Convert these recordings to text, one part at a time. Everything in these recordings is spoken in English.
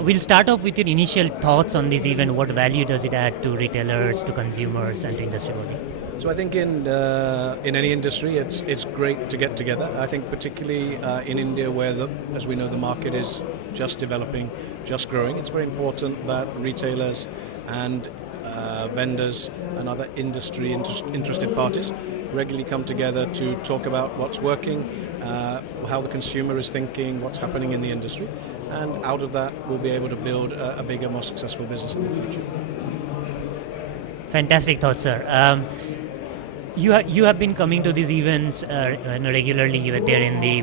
we'll start off with your initial thoughts on this event. What value does it add to retailers, to consumers, and to industry body? So I think in any industry, it's great to get together. I think particularly in India, where as we know, the market is just developing, just growing. It's very important that retailers and vendors and other industry interested parties regularly come together to talk about what's working, how the consumer is thinking, what's happening in the industry, and out of that we'll be able to build a bigger, more successful business in the future. Fantastic thoughts, sir. You have been coming to these events regularly. You were there in the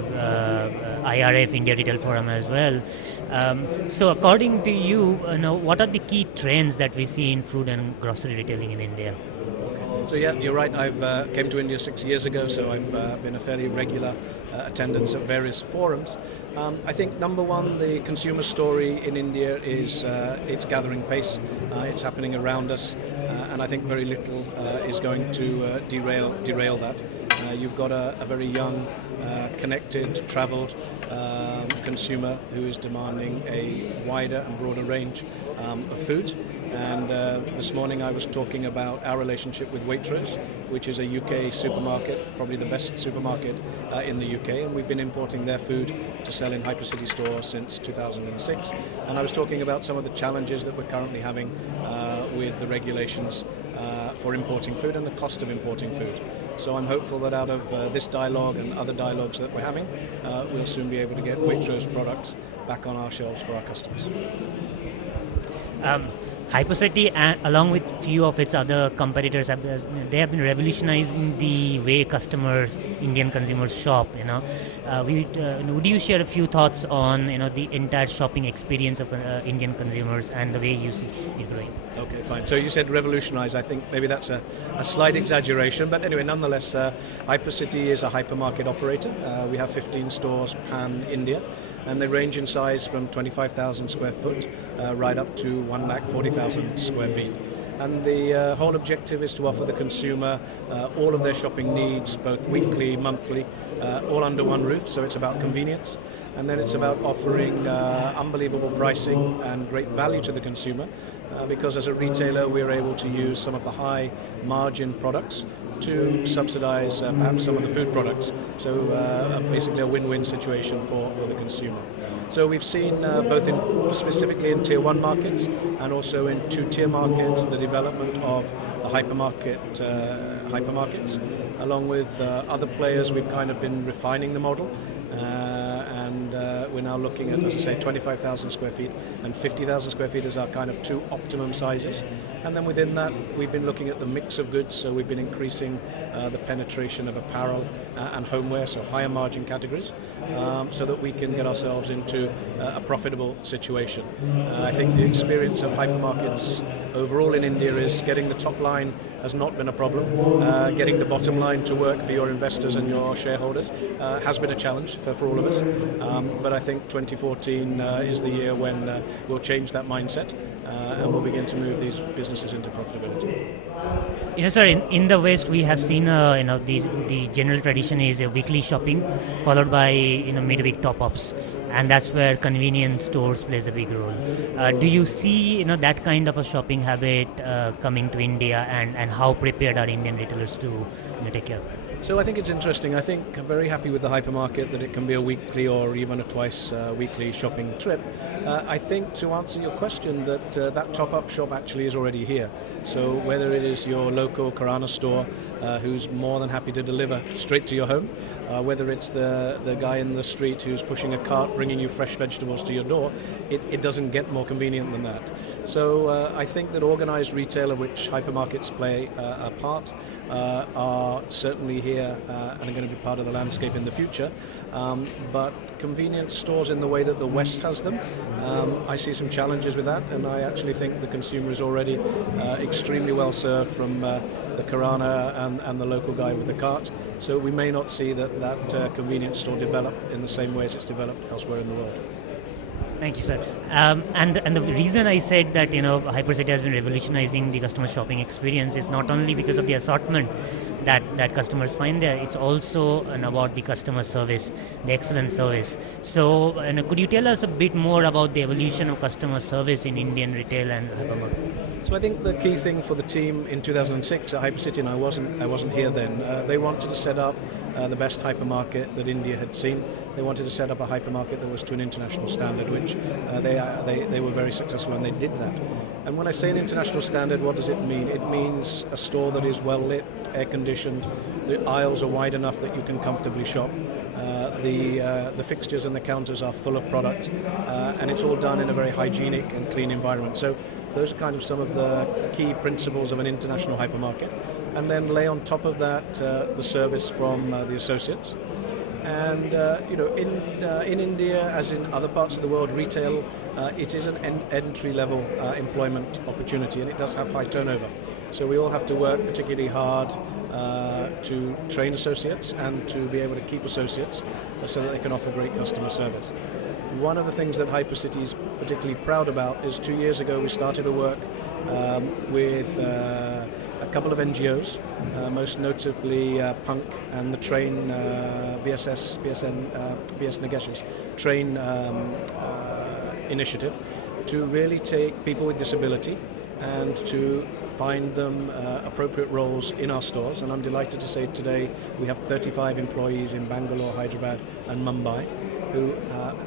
IRF India Retail Forum as well. So according to you, what are the key trends that we see in food and grocery retailing in India? So yeah, you're right. I've came to India 6 years ago, so I've been a fairly regular attendance at various forums. I think number one, the consumer story in India is it's gathering pace. It's happening around us, and I think very little is going to derail that. You've got a very young, connected, travelled consumer who is demanding a wider and broader range of food. And this morning I was talking about our relationship with Waitrose, which is a UK supermarket, probably the best supermarket in the UK, and we've been importing their food to sell in Hypercity stores since 2006. And I was talking about some of the challenges that we're currently having with the regulations for importing food and the cost of importing food. So I'm hopeful that out of this dialogue and other dialogues that we're having, we'll soon be able to get Waitrose products back on our shelves for our customers. Hypercity, along with few of its other competitors, they have been revolutionizing the way Indian consumers shop. Would you share a few thoughts on the entire shopping experience of Indian consumers and the way you see it growing? Okay, fine. So you said revolutionize. I think maybe that's a slight exaggeration, but anyway, nonetheless, Hypercity is a hypermarket operator. We have 15 stores pan-India, and they range in size from 25,000 square foot right up to 140,000 square feet. And the whole objective is to offer the consumer all of their shopping needs, both weekly, monthly, all under one roof. So it's about convenience, and then it's about offering unbelievable pricing and great value to the consumer, because as a retailer we're able to use some of the high margin products to subsidize perhaps some of the food products. So basically a win-win situation for the consumer. So we've seen both specifically in tier 1 markets and also in 2-tier markets the development of the hypermarkets. Along with other players, we've kind of been refining the model, and we're now looking at, as I say, 25,000 square feet and 50,000 square feet as our kind of two optimum sizes. And then within that, we've been looking at the mix of goods, so we've been increasing the penetration of apparel and homeware, so higher margin categories, so that we can get ourselves into a profitable situation. I think the experience of hypermarkets overall in India is getting the top line has not been a problem. Getting the bottom line to work for your investors and your shareholders has been a challenge for all of us. But I think 2014 is the year when we'll change that mindset and we'll begin to move these businesses into profitability. Sir, in the West we have seen the general tradition is a weekly shopping followed by midweek top-ups, and that's where convenience stores plays a big role. Do you see that kind of a shopping habit coming to India, and how prepared are Indian retailers to take care of it? So I think it's interesting. I think I'm very happy with the hypermarket that it can be a weekly or even a twice weekly shopping trip. I think to answer your question that that top-up shop actually is already here. So whether it is your local Kirana store who's more than happy to deliver straight to your home, whether it's the guy in the street who's pushing a cart bringing you fresh vegetables to your door, it doesn't get more convenient than that. So I think that organised retail, of which hypermarkets play a part, are certainly here and are going to be part of the landscape in the future. But convenience stores in the way that the West has them, I see some challenges with that, and I actually think the consumer is already extremely well served from the Kirana and the local guy with the cart. So we may not see that convenience store develop in the same way as it's developed elsewhere in the world. Thank you, sir. And the reason I said that Hypercity has been revolutionizing the customer shopping experience is not only because of the assortment, that customers find there. It's also about the customer service, the excellent service. So could you tell us a bit more about the evolution of customer service in Indian retail and hypermarket? So I think the key thing for the team in 2006 at Hypercity, and I wasn't here then, they wanted to set up the best hypermarket that India had seen. They wanted to set up a hypermarket that was to an international standard, which they were very successful, and they did that. And when I say an international standard, what does it mean? It means a store that is well lit, air conditioned, the aisles are wide enough that you can comfortably shop. The fixtures and the counters are full of product, and it's all done in a very hygienic and clean environment. So those are kind of some of the key principles of an international hypermarket. And then lay on top of that the service from the associates. And in India, as in other parts of the world, retail, it is an entry-level employment opportunity, and it does have high turnover. So we all have to work particularly hard to train associates and to be able to keep associates so that they can offer great customer service. One of the things that Hypercity is particularly proud about is 2 years ago we started to work with a couple of NGOs, most notably Punk and the Train BS Nagesh's Train initiative, to really take people with disability and to find them appropriate roles in our stores. And I'm delighted to say today we have 35 employees in Bangalore, Hyderabad and Mumbai who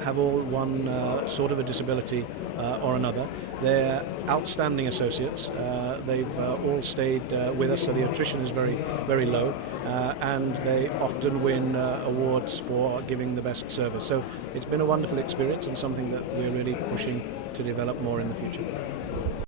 have all one sort of a disability or another. They're outstanding associates. They've all stayed with us, so the attrition is very, very low, and they often win awards for giving the best service. So it's been a wonderful experience and something that we're really pushing to develop more in the future.